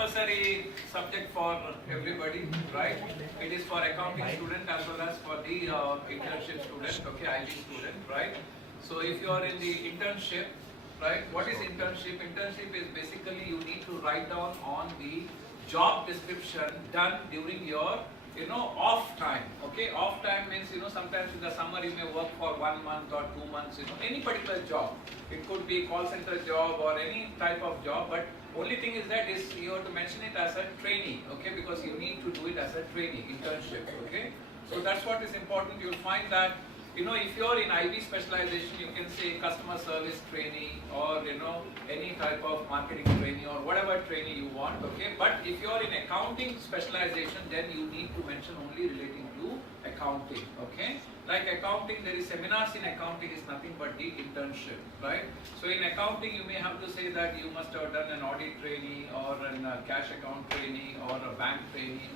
compulsory subject for everybody, right? It is for accounting student as well as for the internship student, okay, IB student, right? So if you are in the internship, right, what is internship? Internship is basically you need to write down on the job description done during your off time. Okay, off time means sometimes in the summer you may work for 1 month or 2 months, any particular job. It could be call center job or any type of job, but only thing is that is you have to mention it as a trainee, okay, because you need to do it as a trainee internship, okay. So that's what is important. You'll find that if you're in IB specialization, you can say customer service trainee or any type of marketing trainee or whatever trainee you want, okay. But if you're in accounting specialization, then you need to mention only relating to accounting, okay. Like accounting, there is seminars in accounting is nothing but the internship, right? So in accounting, you may have to say that you must have done an audit trainee or a cash account trainee or a bank trainee,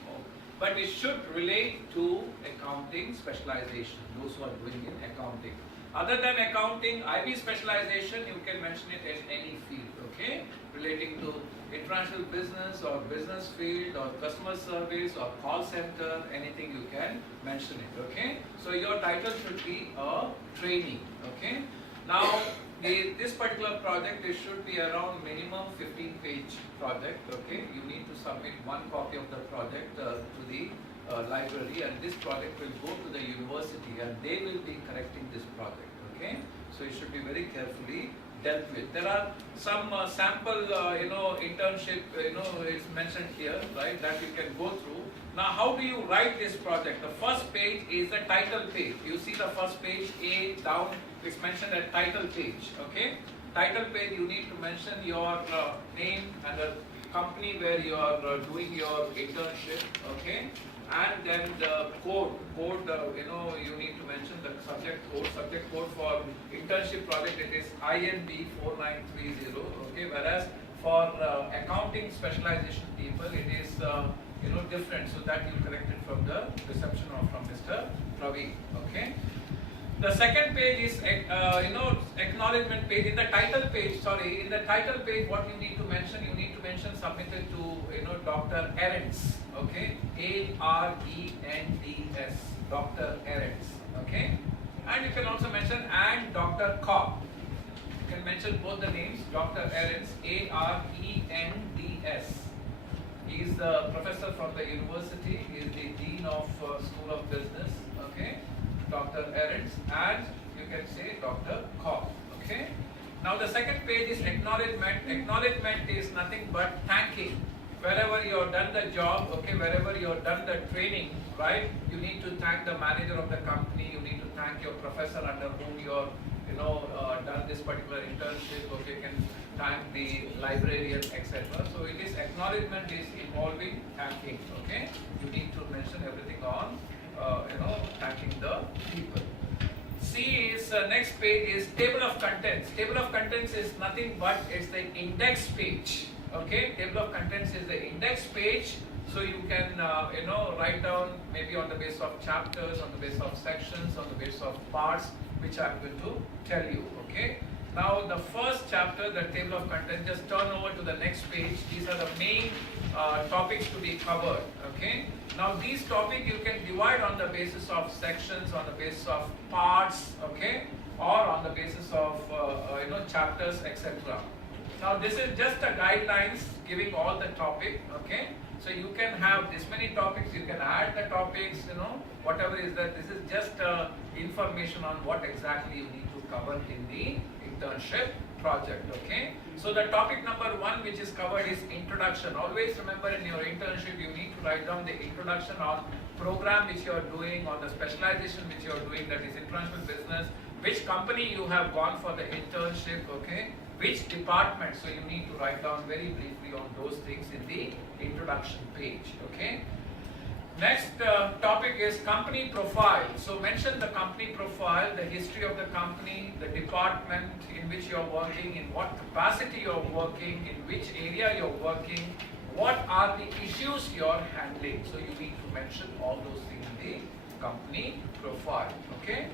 but it should relate to accounting specialization, those who are doing in accounting. Other than accounting, IB specialization, you can mention it in any field, okay? Relating to international business or business field or customer service or call center, anything you can mention it, okay? So your title should be a trainee, okay? Now, this particular project, it should be around minimum 15-page project, okay? You need to submit one copy of the project to the library, and this project will go to the university and they will be correcting this project, okay? So it should be very carefully dealt with. There are some sample, internship, is mentioned here, right, that you can go through. Now, how do you write this project? The first page is the title page. You see the first page, A down, it's mentioned as title page, okay? Title page, you need to mention your name and the company where you are doing your internship, okay? And then the code, you need to mention the subject code for internship project, it is INB 4930, okay? Whereas for accounting specialization people, it is different, so that you correct it from the reception or from Mr. Ravi, okay? The second page is acknowledgement page. In the title page, what you need to mention submitted to Dr. Arends, okay? ARENDS, Dr. Arends, okay? And you can also mention and Dr. Kaup. You can mention both the names, Dr. Arends, ARENDS. He is the professor from the university. He is the dean of School of Business, okay? Dr. Arends, and you can say Dr. Kaup, okay? Now the second page is acknowledgement. Acknowledgement is nothing but thanking. Wherever you have done the job, okay, wherever you have done the training, right, you need to thank the manager of the company, you need to thank your professor under whom you are, done this particular internship, okay, you can thank the librarian, etc. So it is acknowledgement is involving thanking, okay? You need to mention everything on thanking the people. C is next page is table of contents. Table of contents is nothing but it's the index page. Okay, table of contents is the index page. So you can write down maybe on the basis of chapters, on the basis of sections, on the basis of parts, which I'm going to tell you. Okay. Now the first chapter, the table of contents, just turn over to the next page. These are the main topics to be covered. Okay. Now these topics you can divide on the basis of sections, on the basis of parts, okay, or on the basis of chapters, etc. Now this is just a guidelines giving all the topic, okay. So you can have this many topics, you can add the topics, whatever is that. This is just information on what exactly you need to cover in the internship project, okay. So the topic number 1 which is covered is introduction. Always remember in your internship you need to write down the introduction on program which you are doing, on the specialization which you are doing, that is international business, which company you have gone for the internship, okay, which department. So you need to write down very briefly on those things in the introduction page, okay. Next topic is company profile. So mention the company profile, the history of the company, the department in which you are working, in what capacity you are working, in which area you are working, what are the issues you are handling. So you need to mention all those things in the company profile, okay.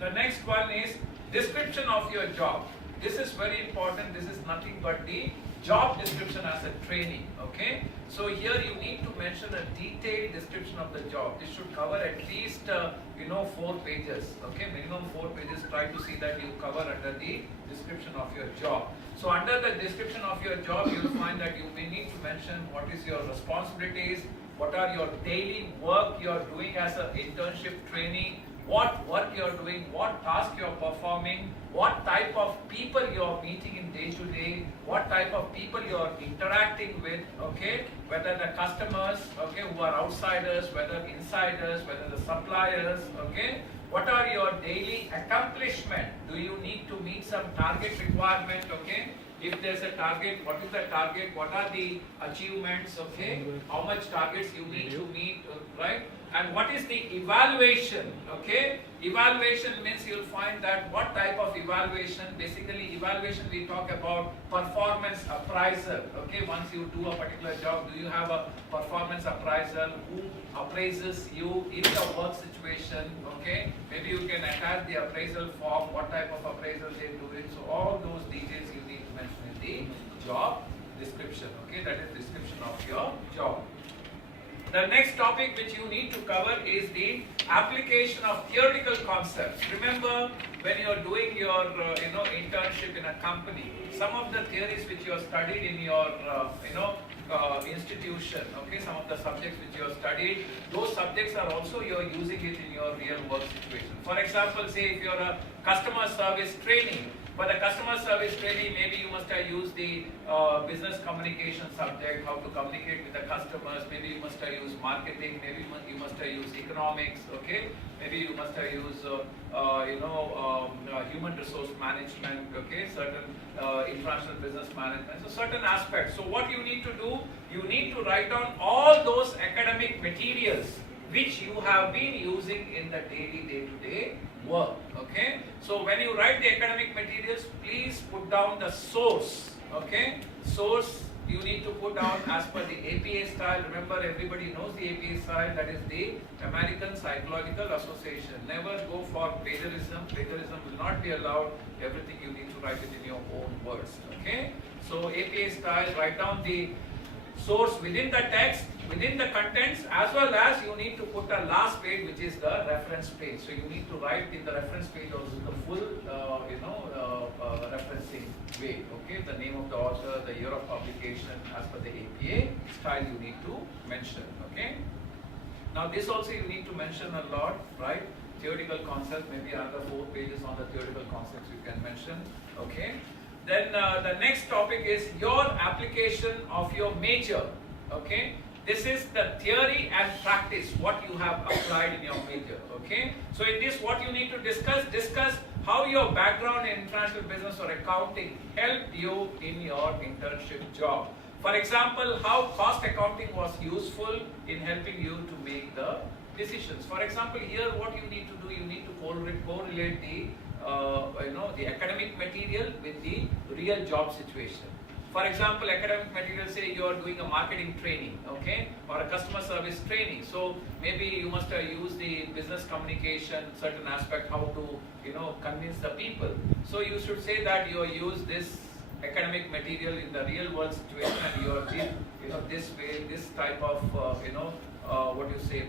The next one is description of your job. This is very important. This is nothing but the job description as a training. Okay. So here you need to mention a detailed description of the job. This should cover at least 4 pages. Okay, minimum 4 pages. Try to see that you cover under the description of your job. So under the description of your job, you will find that you may need to mention what is your responsibilities, what are your daily work you are doing as an internship trainee, what work you are doing, what task you are performing, what type of people you are meeting in day to day, what type of people you are interacting with, okay, whether the customers, okay, who are outsiders, whether insiders, whether the suppliers, okay, what are your daily accomplishment? Do you need to meet some target requirement, okay? If there's a target, what is the target? What are the achievements, okay? How much targets you need to meet, right? And what is the evaluation, okay? Evaluation means you'll find that what type of evaluation, basically evaluation we talk about performance appraisal, okay? Once you do a particular job, do you have a performance appraisal who appraises you in the work situation, okay? Maybe you can attach the appraisal form, what type of appraisal they do it. So all those details you need to mention in the job description, okay? That is description of your job. The next topic which you need to cover is the application of theoretical concepts. Remember, when you are doing your internship in a company, some of the theories which you have studied in your institution, okay, some of the subjects which you have studied, those subjects are also you are using it in your real work situation. For example, say if you are a customer service trainee. For the customer service training, maybe you must have used the business communication subject, how to communicate with the customers. Maybe you must have used marketing. Maybe you must have used economics. Okay. Maybe you must have used human resource management. Okay. Certain international business management. So certain aspects. So what you need to do, you need to write down all those academic materials which you have been using in the daily day-to-day work. Okay. So when you write the academic materials, please put down the source. Okay. Source you need to put down as per the APA style. Remember, everybody knows the APA style. That is the American Psychological Association. Never go for plagiarism. Plagiarism will not be allowed. Everything you need to write it in your own words. Okay. So APA style. Write down the source within the text, within the contents, as well as you need to put a last page, which is the reference page. So you need to write in the reference page also the full referencing way. Okay, the name of the author, the year of publication, as per the APA style you need to mention. Okay. Now this also you need to mention a lot, right? Theoretical concepts, maybe another 4 pages on the theoretical concepts you can mention. Okay. Then the next topic is your application of your major. Okay, this is the theory and practice, what you have applied in your major. Okay, so in this what you need to discuss how your background in international business or accounting helped you in your internship job. For example, how cost accounting was useful in helping you to make the decisions. For example, here what you need to do, you need to correlate the academic material with the real job situation. For example, academic material, say you are doing a marketing training, okay, or a customer service training. So maybe you must have used the business communication, certain aspect, how to convince the people. So you should say that you use this academic material in the real world situation, and you are this way, this type of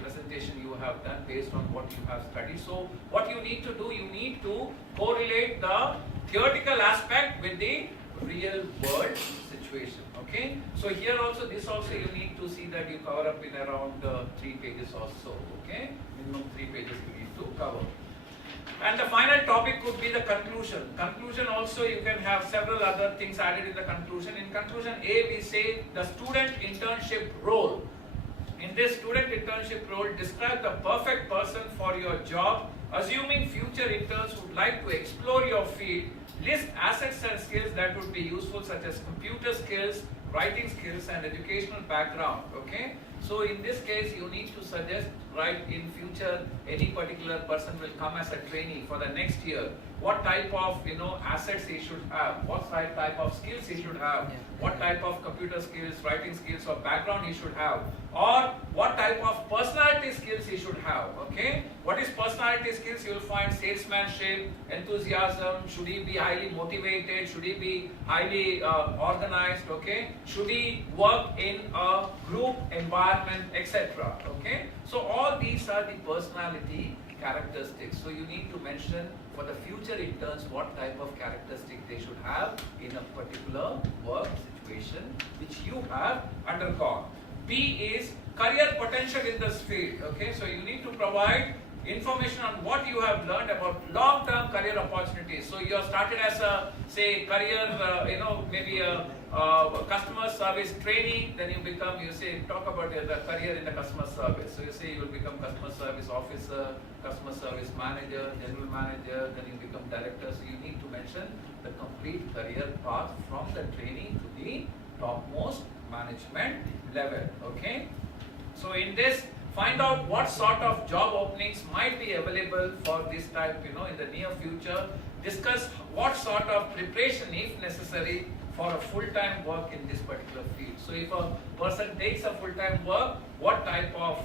presentation you have done based on what you have studied. So what you need to do, you need to correlate the theoretical aspect with the real world situation. Okay. So here also, this also you need to see that you cover up in around 3 pages or so. Okay. Minimum 3 pages you need to cover. And the final topic could be the conclusion. Conclusion also you can have several other things added in the conclusion. In conclusion A, we say the student internship role. In this student internship role, describe the perfect person for your job. Assuming future interns would like to explore your field, list assets and skills that would be useful, such as computer skills, writing skills, and educational background. Okay. So in this case, you need to suggest, right, in future, any particular person will come as a trainee for the next year, what type of, assets he should have, what type of skills he should have, what type of computer skills, writing skills or background he should have, or what type of personality skills he should have, okay? What is personality skills? You will find salesmanship, enthusiasm, should he be highly motivated, should he be highly organized, okay? Should he work in a group environment, etc., okay? So all these are the personality characteristics. So you need to mention for the future interns what type of characteristic they should have in a particular work situation which you have undergone. B is career potential in this field. Okay, so you need to provide information on what you have learned about long-term career opportunities. So you have started as a, say, career, maybe a customer service trainee, then you become, talk about the career in the customer service. So you say you will become customer service officer, customer service manager, general manager, then you become director. So you need to mention the complete career path from the trainee to the topmost management level. Okay. So in this, find out what sort of job openings might be available for this type, in the near future. Discuss what sort of preparation, if necessary, for a full-time work in this particular field. So if a person takes a full-time work, what type of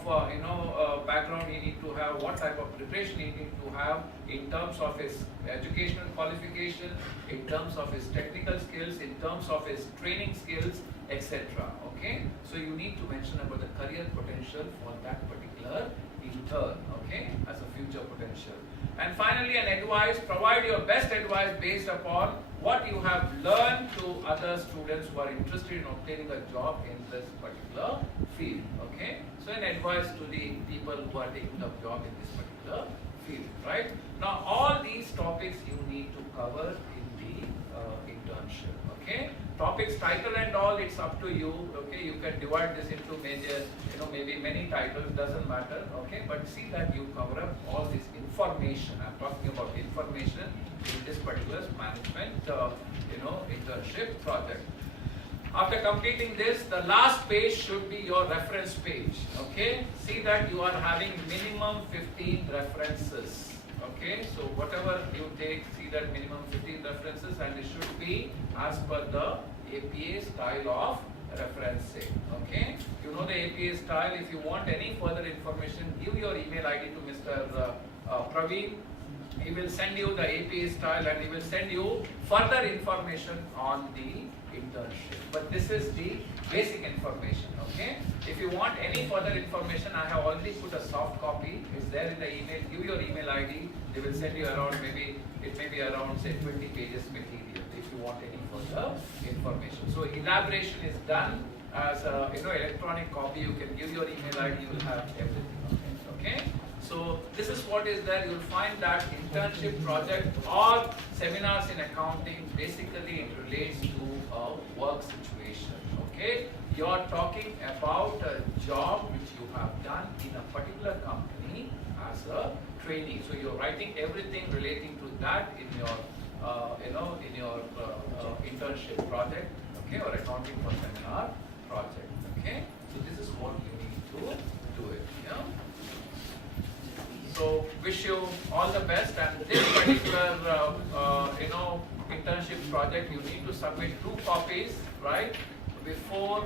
background he need to have, what type of preparation he need to have in terms of his educational qualification, in terms of his technical skills, in terms of his training skills, etc. Okay, so you need to mention about the career potential for that particular intern, okay, as a future potential. And finally, an advice, provide your best advice based upon what you have learned to other students who are interested in obtaining a job in this particular field. Okay, so an advice to the people who are taking up job in this particular field, right? Now, all these topics you need to cover in the internship. Okay, topics, title and all, it's up to you. Okay, you can divide this into major, maybe many titles, doesn't matter. Okay, but see that you cover up all this information. I'm talking about information in this particular management, internship project. After completing this, the last page should be your reference page. Okay, see that you are having minimum 15 references. Okay, so whatever you take, see that minimum 15 references, and it should be as per the APA style of referencing. Okay, you know the APA style. If you want any further information, give your email ID to Mr. Praveen. He will send you the APA style and he will send you further information on the internship. But this is the basic information. Okay, if you want any further information, I have already put a soft copy. It's there in the email. Give your email ID. They will send you around, maybe it may be around, say, 20 pages material if you want any further information. So elaboration is done as a electronic copy. You can give your email ID. You will have everything on it. Okay. So this is what is there. You'll find that internship project or seminars in accounting, basically it relates to a work situation. Okay, you are talking about a job which you have done in a particular company as a trainee. So you're writing everything relating to that in your, internship project. Okay, or accounting for seminar project. Okay, so this is what you need to do it. Yeah. So wish you all the best, and this particular internship project you need to submit 2 copies, right, before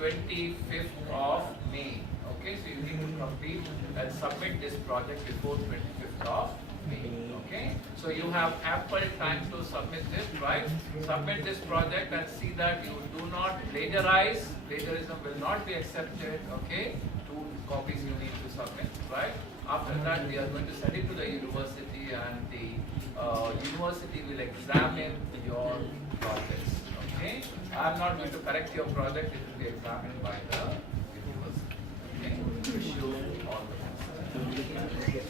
25th of May. Okay, so you need to complete and submit this project before 25th of May. Okay, so you have ample time to submit this, right? Submit this project and see that you do not plagiarize. Plagiarism will not be accepted. Okay, 2 copies you need to submit, right? After that, we are going to send it to the university, and the university will examine your projects. Okay, I am not going to correct your project; it will be examined by the